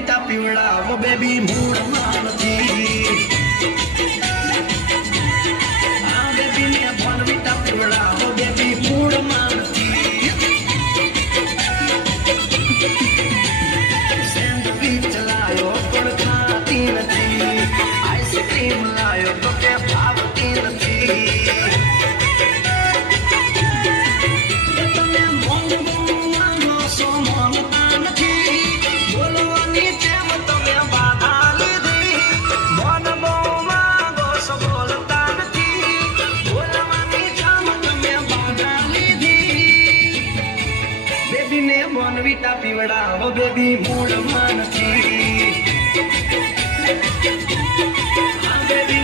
Bournvita પીવડાવો baby મૂળમાં નથી આ બેબીને બોનવીટા પીવડાવો બેબી મૂળમાં નથી સેન્ડવિચ લાયો પણ ખાતી નથી આઈસ્ક્રીમ લાયો તો કે ભાવતી નથી બોનવીટા પીવડાવો બેબી મૂળમાં નથી આ બેબી